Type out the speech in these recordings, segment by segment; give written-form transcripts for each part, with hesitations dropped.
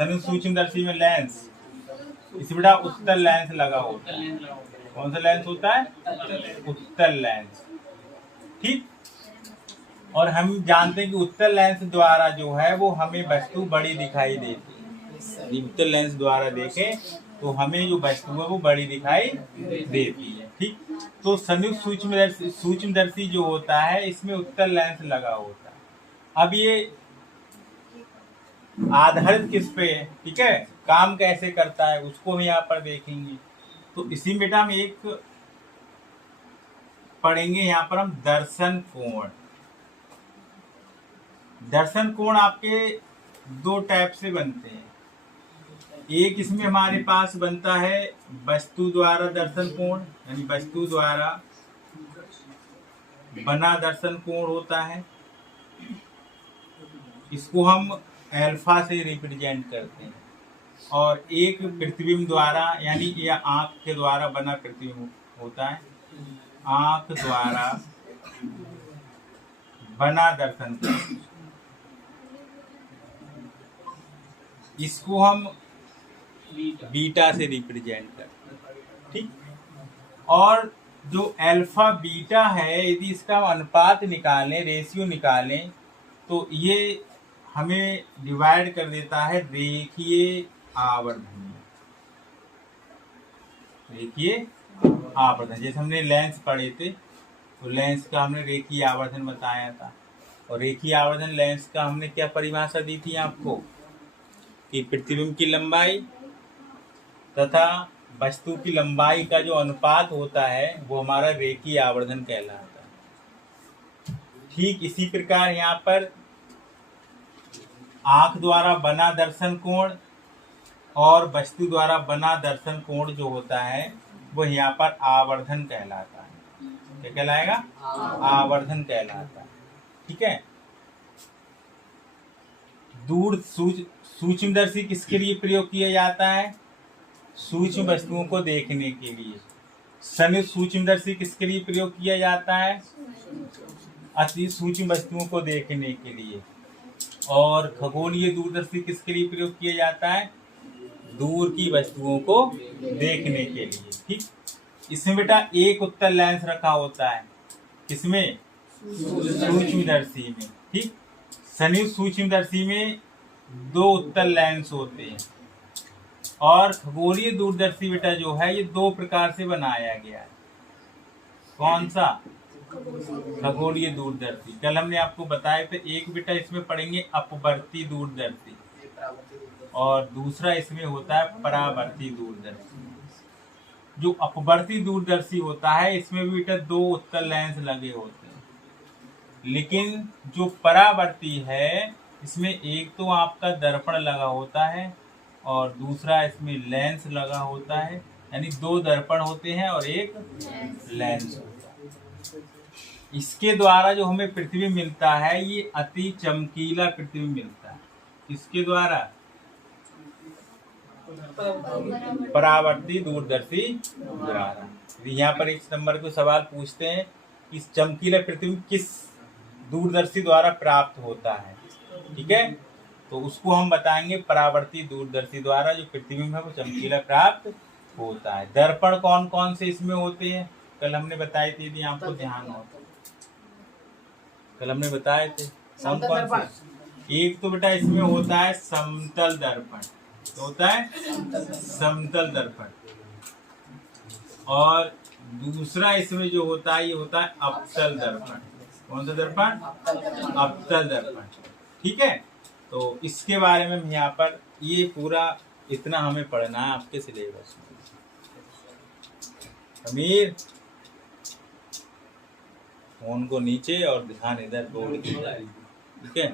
संयुक्त सूक्ष्मदर्शी में लेंस, इस बेटा उत्तल लेंस लगा होता है। कौन सा लेंस होता है? उत्तल लेंस। ठीक। और हम जानते हैं कि उत्तल लेंस द्वारा जो है वो हमें वस्तु बड़ी दिखाई देती है। उत्तल लेंस द्वारा देखें तो हमें जो वस्तु है वो बड़ी दिखाई देती है। ठीक। तो संयुक्त सूक्ष्मदर्शी जो होता है इसमें उत्तल लेंस लगा होता है। अब ये आधारित किस पे है? ठीक है, काम कैसे करता है उसको हम यहाँ पर देखेंगे। तो इसी बेटा हम एक पढ़ेंगे यहाँ पर हम दर्शन कोण। दर्शन कोण आपके दो टाइप से बनते हैं। एक इसमें हमारे पास बनता है वस्तु द्वारा दर्शन कोण, यानी वस्तु द्वारा बना दर्शन कोण होता है। इसको हम अल्फा से रिप्रेजेंट करते हैं। और एक प्रतिबिंब द्वारा, यानी यह आंख के द्वारा बना प्रतिबिंब होता है। आंख द्वारा बना दर्शन कोण, इसको हम बीटा से रिप्रेजेंट करते हैं। ठीक। और जो अल्फा बीटा है, यदि इसका हम अनुपात निकालें, रेशियो निकालें, तो ये हमें डिवाइड कर देता है रेखीय आवर्धन। रेखीय आवर्धन, जैसे हमने लेंस पढ़े थे तो लेंस का हमने रेखीय आवर्धन बताया था। और रेखीय आवर्धन लेंस का हमने क्या परिभाषा दी थी आपको कि प्रतिबिंब की लंबाई तथा वस्तु की लंबाई का जो अनुपात होता है वो हमारा रेखीय आवर्धन कहलाता है। ठीक इसी प्रकार यहाँ पर आंख द्वारा बना दर्शन कोण और वस्तु द्वारा बना दर्शन कोण जो होता है वो यहाँ पर आवर्धन कहलाता है। क्या कहलाएगा? आवर्धन कहलाता है। ठीक है। दूर सूक्ष्मदर्शी किसके लिए प्रयोग किया जाता है? सूक्ष्म वस्तुओं को देखने के लिए। संयुक्त सूक्ष्मदर्शी किसके लिए प्रयोग किया जाता है? अति सूक्ष्म वस्तुओं को देखने के लिए। और खगोलीय दूरदर्शी किसके लिए प्रयोग किया जाता है? दूर की वस्तुओं को देखने के लिए। ठीक। इसमें बेटा एक उत्तल लेंस रखा होता है। किसमें? सूक्ष्मदर्शी में। ठीक। संयुक्त सूक्ष्मदर्शी में दो उत्तल लेंस होते हैं। और खगोलीय दूरदर्शी बेटा जो है ये दो प्रकार से बनाया गया है। कौन सा? खगोलीय दूरदर्शी। कल हमने आपको बताया था, एक बेटा इसमें पढ़ेंगे अपवर्ती दूरदर्शी और दूसरा इसमें होता है परावर्ती दूरदर्शी। जो अपवर्ती दूरदर्शी होता है इसमें भी बेटा दो उत्तल लेंस लगे होते हैं। लेकिन जो परावर्ती है इसमें एक तो आपका दर्पण लगा होता है और दूसरा इसमें लेंस लगा होता है, यानी दो दर्पण होते हैं और एक लेंस होता है। इसके द्वारा जो हमें प्रतिबिंब मिलता है ये अति चमकीला प्रतिबिंब मिलता है। इसके द्वारा परावर्ती दूरदर्शी द्वारा। यहाँ पर एक नंबर को सवाल पूछते हैं कि चमकीला प्रतिबिंब किस दूरदर्शी द्वारा प्राप्त होता है। ठीक है, तो उसको हम बताएंगे परावर्ती दूरदर्शी द्वारा जो प्रतिबिंब है वो चमकीला प्राप्त होता है। दर्पण कौन कौन से इसमें होते हैं कल हमने बताए थे, यदि आपको ध्यान हो कल हमने बताए थे कौन कौन से। एक तो बेटा इसमें होता है समतल दर्पण। तो होता है समतल दर्पण। और दूसरा इसमें जो होता है ये होता है अवतल दर्पण। कौन सा दर्पण? अवतल दर्पण। ठीक है, तो इसके बारे में हम यहाँ पर ये पूरा इतना हमें पढ़ना है आपके सिलेबस में। अमीर फोन को नीचे और ध्यान इधर बोर्ड की जाए। ठीक है,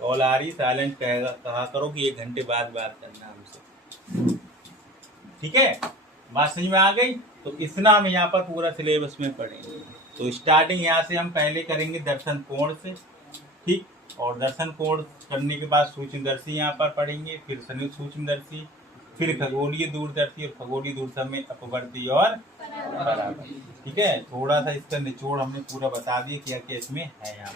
कॉल आ रही साइलेंट कहा करो कि 1 घंटे बाद बात करना हमसे। ठीक है, बात समझ में आ गई? तो इतना हम यहाँ पर पूरा सिलेबस में पढ़ेंगे। तो स्टार्टिंग यहाँ से हम पहले करेंगे दर्शन कोण से। ठीक, और दर्शन कोण करने के बाद सूक्ष्मदर्शी यहाँ पर पढ़ेंगे, फिर संयुक्त सूक्ष्मदर्शी, फिर खगोलीय दूरदर्शी और खगोलीय दूरदर्शी में अपवर्ती और परावर्ती। ठीक है, थोड़ा सा इसका निचोड़ हमने पूरा बता दिया क्या क्या इसमें है यहाँ।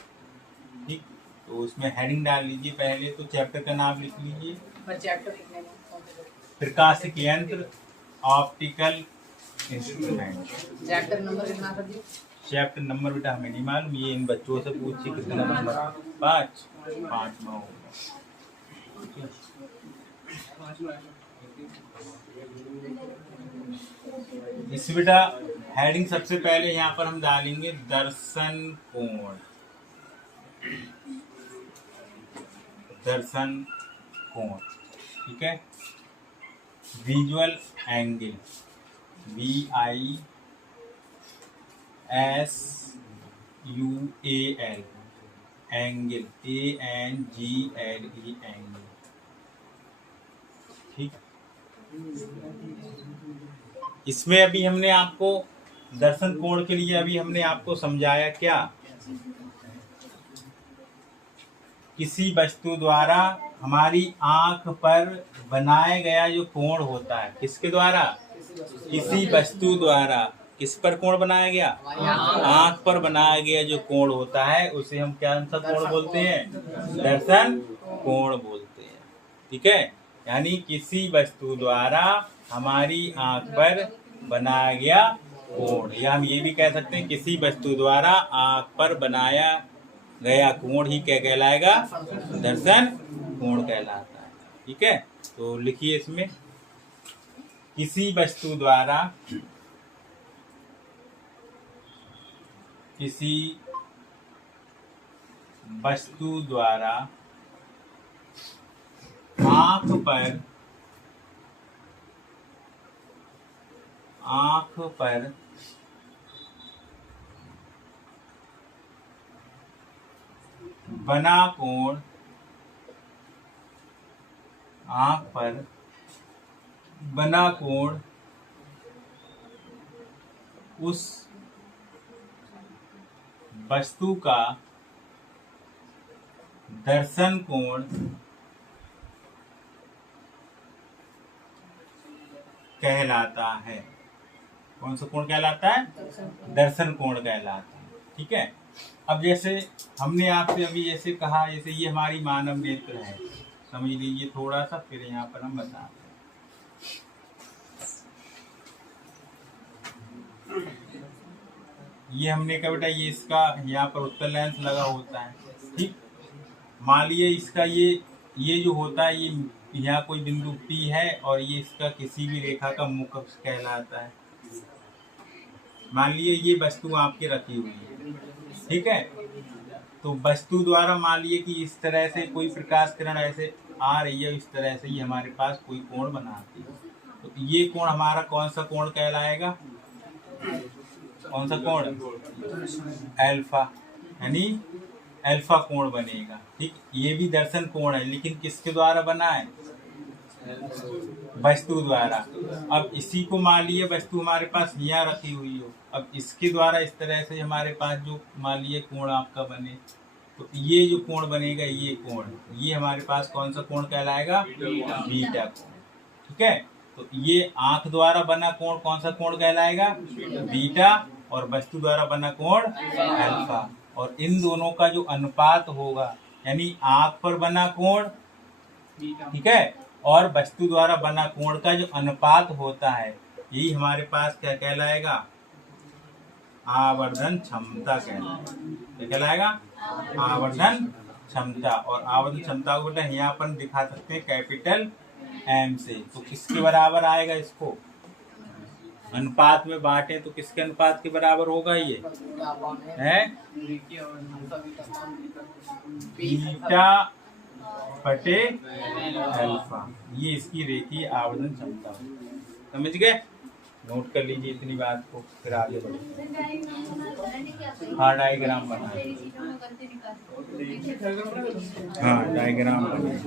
ठीक, तो उसमें हेडिंग डाल लीजिए। पहले तो चैप्टर का नाम लिख लीजिए, चैप्टर कितने में? प्रकाशिक यंत्र, ऑप्टिकल इंस्ट्रूमेंट। चैप्टर नंबर कितना था जी? चैप्टर नंबर बेटा हमें नहीं मालूम, ये इन बच्चों से पूछिए कितना नंबर। 5 5वां होगा। इस बेटा हेडिंग सबसे पहले यहाँ पर हम डालेंगे दर्शन कोण। दर्शन कोण, ठीक है। Visual angle, VISUAL, angle, ANGLE, angle, ठीक। इसमें अभी हमने आपको दर्शन कोण के लिए अभी हमने आपको समझाया क्या, किसी वस्तु द्वारा हमारी आंख पर बनाया गया जो कोण होता है, किसके द्वारा, किसी वस्तु द्वारा किस पर कोण बनाया गया, आंख पर बनाया गया जो कोण होता है उसे हम क्या सा कोण बोलते हैं, दर्शन कोण बोलते हैं, ठीक है। यानी किसी वस्तु द्वारा हमारी आंख पर बनाया गया कोण, या हम ये भी कह सकते हैं किसी वस्तु द्वारा आंख पर बनाया गया कोण ही क्या कहलाएगा, दर्शन कोण कहलाता है, ठीक है। तो लिखिए इसमें, किसी वस्तु द्वारा, किसी वस्तु द्वारा आंख पर बना कोण, आंख पर बना कोण उस वस्तु का दर्शन कोण कहलाता है। कौन सा कोण कहलाता है, दर्शन कोण कहलाता है, ठीक है। अब जैसे हमने आपसे अभी जैसे कहा, जैसे ये हमारी मानव नेत्र है, समझ लीजिए थोड़ा सा, फिर यहाँ पर हम बताते हैं। ये हमने कहा बेटा ये इसका यहाँ पर उत्तल लेंस लगा होता है, ठीक। मान लीजिए इसका ये जो होता है, ये यहाँ कोई बिंदु P है और ये इसका किसी भी रेखा का मुख अक्ष कहलाता है। मान लीजिए ये वस्तु आपके रखी हुई है, ठीक है। तो वस्तु द्वारा मान लीजिए कि इस तरह से कोई प्रकाश किरण ऐसे आ रही है, इस तरह से ये हमारे पास कोई कोण बनाती है, तो ये कोण हमारा कौन सा कोण कहलाएगा, कौन सा कोण, अल्फा, यानी अल्फा कोण बनेगा, ठीक। ये भी दर्शन कोण है, लेकिन किसके द्वारा बना है, वस्तु द्वारा। अब इसी को मान लिए वस्तु हमारे पास यहाँ रखी हुई हो, अब इसके द्वारा इस तरह से हमारे पास जो मान लिए कोण आपका बने, तो ये जो कोण बनेगा, ये कोण, ये हमारे पास कौन सा कोण कहलाएगा, बीटा कोण, ठीक है। तो ये आंख द्वारा बना कोण कौन सा कोण कहलाएगा, बीटा, और वस्तु द्वारा बना कोण अल्फा, और इन दोनों का जो अनुपात होगा, यानी आंख पर बना कोण, ठीक है, और वस्तु द्वारा बना कोण का जो अनुपात होता है, यही हमारे पास क्या कहलाएगा, आवर्धन क्षमता कहलाएगा। क्या कहलाएगा, आवर्धन क्षमता। और आवर्धन क्षमता को बेटा यहाँ पर दिखा सकते हैं कैपिटल M से। तो किसके बराबर आएगा, इसको अनुपात में बांटे तो किसके अनुपात के बराबर होगा, ये है बीटा बटे अल्फा, ये इसकी रेखीय आवर्धन क्षमता। समझ गए, नोट कर लीजिए इतनी बात को, फिर आगे बढ़े। हाँ डायग्राम बनाए, हाँ डायग्राम बनाए।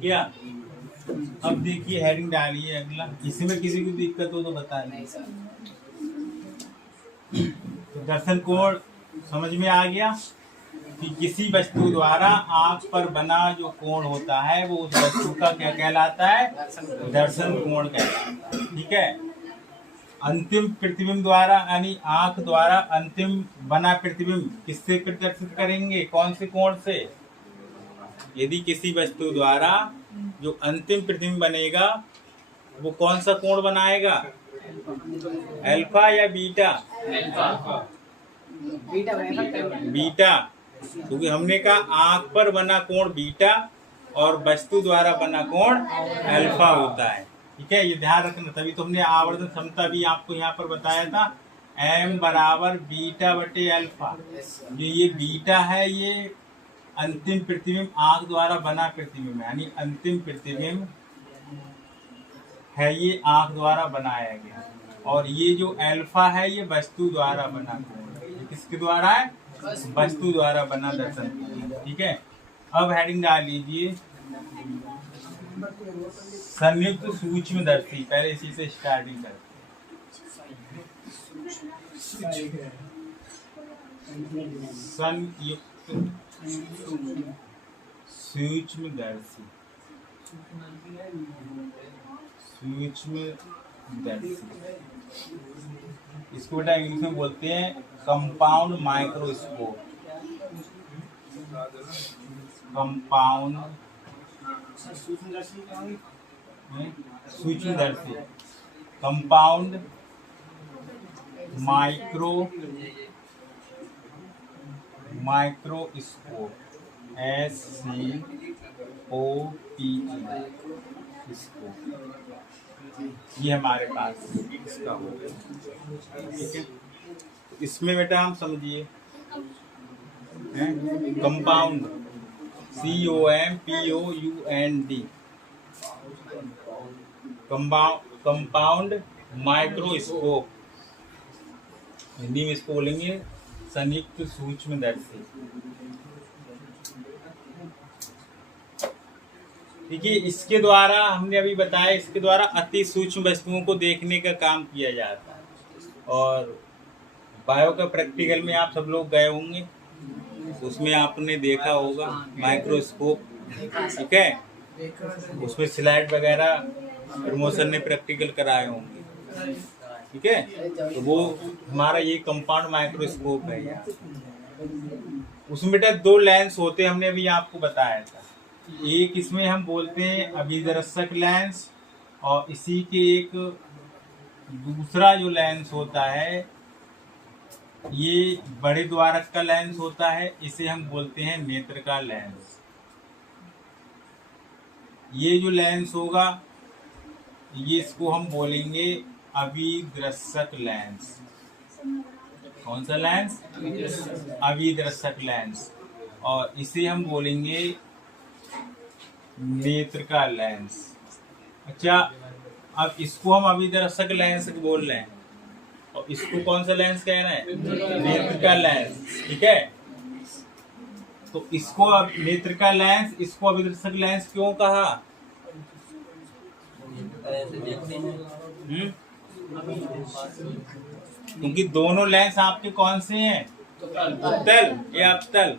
क्या अब देखिए हेडिंग डालिए अगला, इसमें किसी को दिक्कत हो तो बताएं। नहीं सर। तो दर्शन कोण समझ में आ गया कि किसी वस्तु द्वारा आंख पर बना जो कोण होता है वो उस वस्तु का क्या कहलाता है? दर्शन कोण कहलाता है। ठीक है। अंतिम प्रतिबिंब द्वारा यानी आंख द्वारा अंतिम बना प्रतिबिंब किससे प्रदर्शित करेंगे? कौन से कोण से? यदि किसी वस्तु द्वारा जो अंतिम प्रतिबिंब बनेगा वो कौन सा कोण बनाएगा? अल्फा या बीटा? बीटा बनेगा। बीटा, क्योंकि हमने कहा आंख पर बना कोण बीटा और वस्तु द्वारा बना कोण अल्फा होता है। ठीक है, ये ध्यान रखना। तभी तो हमने आवर्धन क्षमता भी आपको यहाँ पर बताया था, m बराबर बीटा बटे अल्फा। जो ये बीटा है ये अंतिम प्रतिबिंब आंख द्वारा बना प्रतिबिंब है, यानी अंतिम प्रतिबिंब है ये आंख द्वारा बनाया गया, और ये जो अल्फा है ये वस्तु द्वारा बना कोण है। ये किसके द्वारा है? वस्तु द्वारा बना दर्शन कोण। ठीक है, अब हेडिंग डाल लीजिए संयुक्त सूक्ष्मदर्शी। पहले इसी से स्टार्टिंग करते हैं। संयुक्त सूक्ष्मदर्शी, सूक्ष्मदर्शी इसको बेटा इंग्लिश में बोलते हैं कंपाउंड माइक्रोस्कोप। कंपाउंड सूक्ष्मदर्शी, कंपाउंड माइक्रोस्कोप, SCOPE स्कोप। ये हमारे पास इसका हो गया। ठीक है, इसमें बेटा हम समझिए compound COMPOUND, compound microscope, Hindi में इसको बोलेंगे संयुक्त सूक्ष्मदर्शी। देखिए इसके द्वारा हमने अभी बताया, इसके द्वारा अति सूक्ष्म वस्तुओं को देखने का काम किया जाता है। और बायो का प्रैक्टिकल में आप सब लोग गए होंगे, उसमें आपने देखा होगा माइक्रोस्कोप। ठीक है, उसमें स्लाइड वगैरह प्रमोशन ने प्रैक्टिकल कराए होंगे। ठीक है, तो वो हमारा ये कंपाउंड माइक्रोस्कोप है यार। उसमें बेटा दो लेंस होते हैं, हमने अभी आपको बताया था। एक इसमें हम बोलते हैं अभिदर्शक लेंस, और इसी के एक दूसरा जो लेंस होता है ये बड़े द्वारक का लेंस होता है, इसे हम बोलते हैं नेत्र का लेंस। ये जो लेंस होगा ये इसको हम बोलेंगे अभिदर्शक लेंस। कौन सा लेंस? अभिदर्शक लेंस। और इसे हम बोलेंगे नेत्र का लेंस। अच्छा, अब इसको हम अभिदर्शक लेंस बोल रहे हैं और इसको कौन सा लेंस कह रहे हैं? नेत्र का लेंस। ठीक है, तो इसको अब नेत्र का लेंस, इसको अभिदर्शक लेंस क्यों कहा? क्योंकि दोनों लेंस आपके कौन से हैं? उत्तल या अवतल?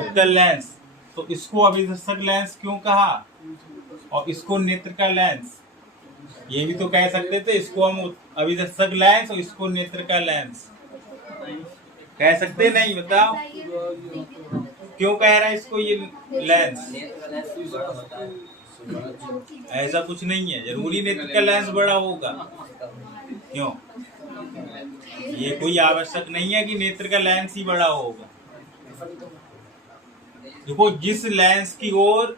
उत्तल लेंस। तो इसको अभिदर्शक लेंस क्यों कहा और इसको नेत्र का लेंस? ये भी तो कह सकते थे, इसको हम अभिदर्शक लेंस और इसको नेत्र का लेंस कह सकते नहीं? बताओ क्यों कह रहा है इसको ये लेंस? ऐसा कुछ नहीं है, जरूरी नेत्र का लेंस बड़ा होगा। क्यों? ये कोई आवश्यक नहीं है कि नेत्र का लेंस ही बड़ा होगा। देखो, जिस लेंस की ओर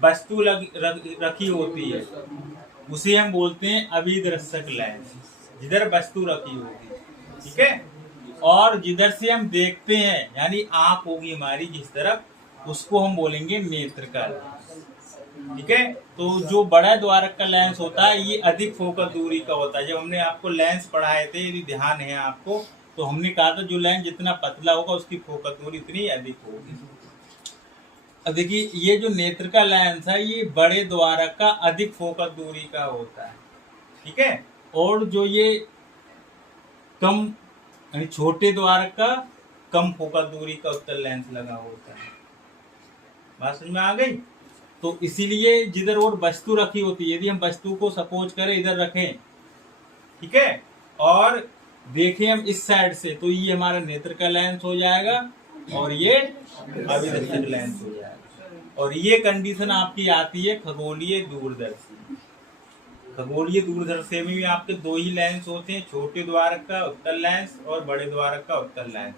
वस्तु रखी होती है उसे हम बोलते हैं अभिदर्शक लेंस, जिधर वस्तु रखी होती है, ठीक है। और जिधर से हम देखते हैं, यानी आंख होगी हमारी जिस तरफ, उसको हम बोलेंगे नेत्र का लेंस, ठीक है। तो जो बड़ा द्वारक का लेंस होता है ये अधिक फोकस दूरी का होता है। जब हमने आपको लेंस पढ़ाए थे, यदि ध्यान है आपको, तो हमने कहा था जो लेंस जितना पतला होगा उसकी फोकस दूरी उतनी अधिक होगी। अब देखिए, ये जो नेत्र का लेंस है ये बड़े द्वारक का अधिक फोकस दूरी का होता है, ठीक है। और जो ये कम यानी छोटे द्वारक का कम फोकस दूरी का उत्तल लेंस लगा होता है। बात समझ में आ गई? तो इसीलिए जिधर और वस्तु रखी होती है, यदि हम वस्तु को सपोज करें इधर रखें, ठीक है, और देखें हम इस साइड से, तो ये हमारा नेत्र का लेंस हो जाएगा और ये अभिदर्शक लेंस हो जाएगा। और ये कंडीशन आपकी आती है खगोलीय दूरदर्शी। खगोलीय दूरदर्शी में भी आपके दो ही लेंस होते हैं, छोटे द्वारक का उत्तल लेंस और बड़े द्वारक का उत्तल लेंस।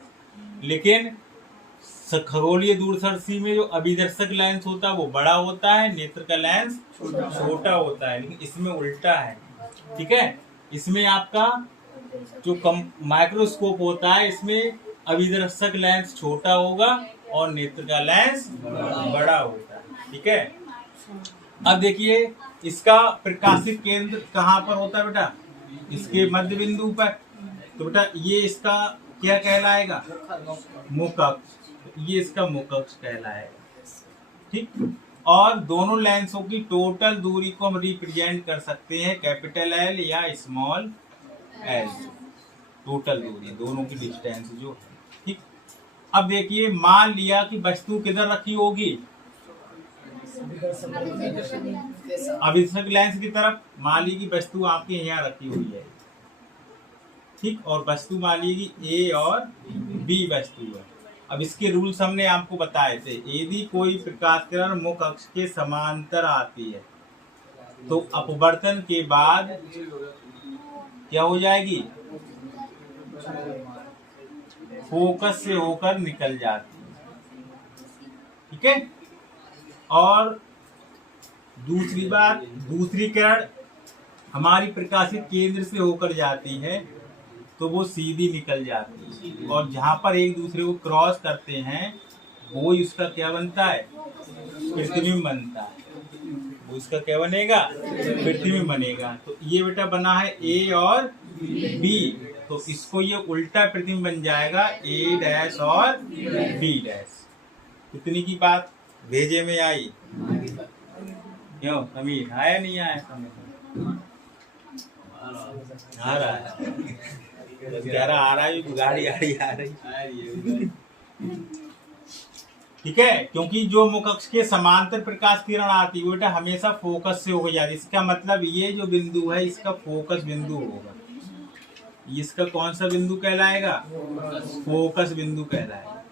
लेकिन खगोलीय दूरदर्शी में जो अभिदर्शक लेंस होता है वो बड़ा होता है, नेत्र का लेंस छोटा होता है। लेकिन इसमें उल्टा है, ठीक है। इसमें आपका जो कम माइक्रोस्कोप होता है, इसमें अभिदर्शक लेंस छोटा होगा और नेत्र का लेंस बड़ा होता है, ठीक है। अब देखिए, इसका प्रकाशित केंद्र कहाँ पर होता है बेटा? इसके मध्य बिंदु पर। तो बेटा ये इसका क्या कहलाएगा? मुख अक्ष। ये इसका मुख अक्ष कहलाएगा, ठीक। और दोनों लेंसों की टोटल दूरी को हम रिप्रेजेंट कर सकते हैं कैपिटल एल या स्मॉल एल। टोटल दूरी दोनों की डिस्टेंस जो है, ठीक। अब देखिए, मान लिया कि वस्तु किधर रखी होगी? अभिदर्शक लेंस की तरफ। मान ली कि वस्तु आपके यहाँ रखी हुई है, ठीक। और वस्तु मान ली कि ए और बी वस्तु है। अब इसके रूल्स हमने आपको बताए थे। यदि कोई प्रकाश किरण मुख अक्ष के समांतर आती है तो अपवर्तन के बाद क्या हो जाएगी? फोकस से होकर निकल जाती है, ठीक है। और दूसरी बात, दूसरी किरण हमारी प्रकाशित केंद्र से होकर जाती है तो वो सीधी निकल जाती है, और जहां पर एक दूसरे को क्रॉस करते हैं वो इसका क्या बनता है? प्रतिबिंब बनता है। वो इसका क्या बनेगा? प्रतिबिंब बनेगा। तो ये बेटा बना है ए और बी, तो इसको ये उल्टा प्रतिबिंब बन जाएगा ए डैश और बी डैश। कितनी की बात भेजे में आई? क्यों समीर आया नहीं आया? समझ आ रहा है, कह रहा आ रहा है, गाड़ी आ रही, ठीक है। क्योंकि जो मुख अक्ष के समांतर प्रकाश किरण आती है वो बेटा हमेशा फोकस से होकर जाती है। इसका मतलब ये जो बिंदु है इसका फोकस बिंदु होगा। इसका कौन सा बिंदु कहलाएगा? फोकस बिंदु कहलाएगा,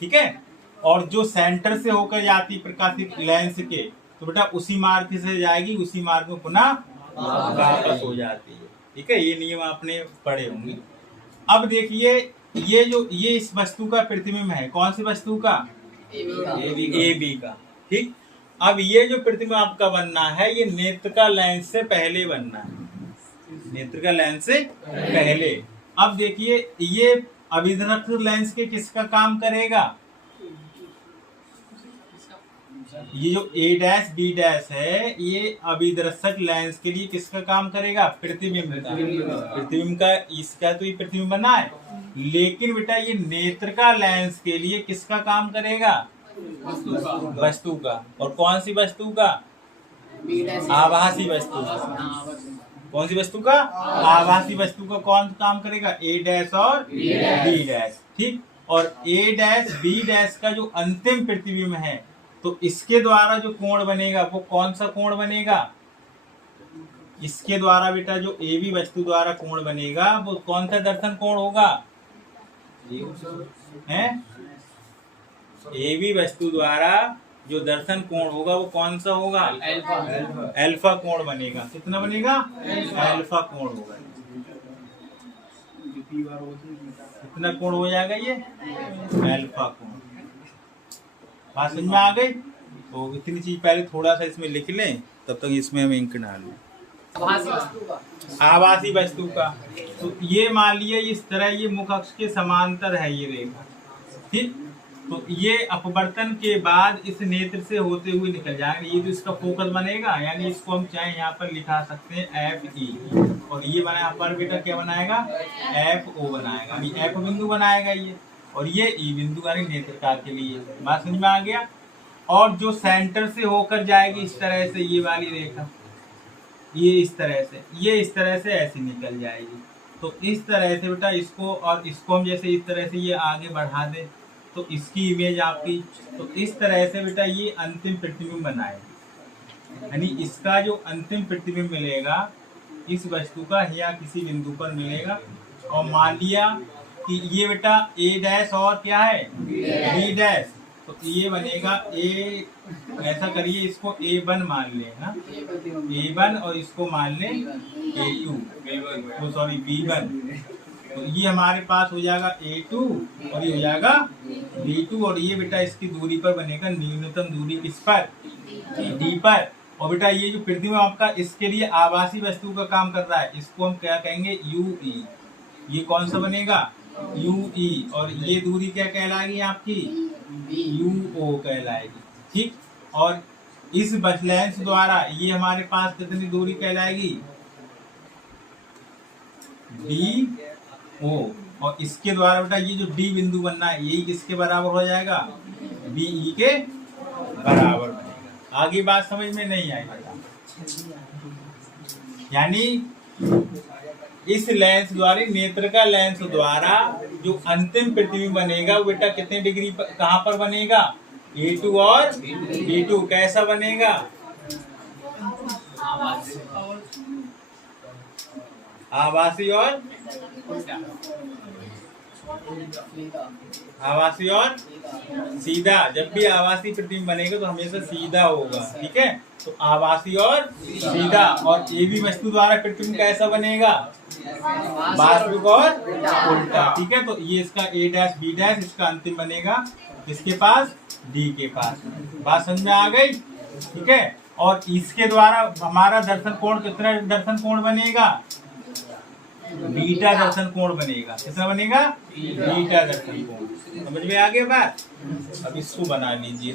ठीक है। और जो सेंटर से होकर जाती प्रकाशित लेंस के, तो बेटा उसी मार्ग से जाएगी, उसी मार्ग में पुनः वापस हो जाती है, ठीक है। ये नियम आपने पढ़े होंगे। अब देखिए, ये इस वस्तु का प्रतिबिंब है। कौन सी वस्तु का? ए बी का, ठीक। अब ये जो प्रतिबिंब आपका बनना है ये नेत्र का लेंस से पहले बनना है, नेत्र का लेंस से पहले। अब देखिए, ये अभिदर्शक लेंस के किसका काम करेगा? ये जो ए डैश बी डैश है ये अभिदर्शक लेंस के लिए किसका काम करेगा? प्रतिबिंब का। प्रतिबिंब का, इसका तो ये प्रतिबिंब बना है। लेकिन बेटा ये नेत्र का लेंस के लिए किसका काम करेगा? वस्तु का। और कौन सी वस्तु का? आभासी वस्तु का। कौन सी वस्तु का? आभासी वस्तु का कौन काम करेगा? ए डैश और बी डैश, ठीक। और ए डैश बी डैश का जो अंतिम प्रतिबिंब है, तो इसके द्वारा जो कोण बनेगा वो कौन सा कोण बनेगा? इसके द्वारा बेटा जो ए बी वस्तु द्वारा कोण बनेगा वो कौन सा दर्शन कोण होगा? ए बी वस्तु द्वारा जो दर्शन कोण होगा वो कौन सा होगा? अल्फा कोण बनेगा। कितना बनेगा? अल्फा कोण होगा। कितना कोण हो जाएगा ये अल्फा कोण। बात समझ में आ गई। तो इतनी चीज पहले थोड़ा सा इसमें लिख लें, तब तक इसमें हम इंक डाल लें। आभासी वस्तु का आभासी वस्तु का, तो ये मान लिया इस तरह ये मुख अक्ष के समांतर है ये रेखा, ठीक। तो ये अपवर्तन के बाद इस नेत्र से होते हुए निकल जाएगा, ये तो इसका फोकस बनेगा, यानी इसको हम चाहे यहाँ पर लिखा सकते हैं FE, और ये बनाया पर बेटा क्या बनाएगा FO बनाएगा, यानी F बिंदु बनाएगा ये, और ये E बिंदु यानी नेत्रका के लिए। बात समझ में आ गया। और जो सेंटर से होकर जाएगी इस तरह से ये वाली रेखा, ये इस तरह से ऐसे निकल जाएगी। तो इस तरह से बेटा इसको और इसको हम जैसे इस तरह से ये आगे बढ़ा दे तो इसकी इमेज आपकी, तो इस तरह से बेटा ये अंतिम प्रतिबिंब बनाएगी, यानी इसका जो अंतिम प्रतिबिंब मिलेगा इस वस्तु का या किसी बिंदु पर मिलेगा। और मान लिया कि ये बेटा A' और क्या है B', तो ये बनेगा A, ऐसा करिए इसको A1 मान ले ना, A1 और इसको मान ले A2, तो सॉरी B1, तो ये हमारे पास हो जाएगा A2 और ये हो जाएगा B2, और ये बेटा इसकी दूरी पर बनेगा न्यूनतम दूरी किस पर D पर। और बेटा ये जो प्रतिबिंब आपका इसके लिए आभासी वस्तु का काम कर रहा है, इसको हम क्या कहेंगे UE, ये कौन सा बनेगा UE, और ये दूरी क्या कहलाएगी आपकी UO कहलाएगी, ठीक। और इस बस लेंस द्वारा ये हमारे पास कितनी दूरी कहलाएगी DO, और इसके द्वारा बेटा ये जो D बिंदु बनना है यही किसके बराबर हो जाएगा BE के बराबर बनेगा। आगे बात समझ में नहीं आई बेटा, यानी इस लेंस द्वारा नेत्र का लेंस द्वारा जो अंतिम प्रतिबिंब बनेगा वो बेटा कितने डिग्री पर कहाँ पर बनेगा A2 और B2, कैसा बनेगा आभासी और सीधा। जब भी आभासी प्रतिबिंब बनेगा तो हमेशा सीधा होगा, ठीक है। तो आभासी और सीधा, और ये भी वस्तु द्वारा प्रतिबिंब कैसा बनेगा वास्तविक और उल्टा, ठीक है। तो ये इसका A' B' इसका अंतिम बनेगा इसके पास D के पास। बात समझ में आ गई, ठीक है। और इसके द्वारा हमारा दर्शन कोण कितना दर्शन कोण बनेगा बीटा दर्शन कोण बनेगा, कितना बनेगा बीटा दर्शन कोण। समझ में आ गया बात। अब इसको बना लीजिए।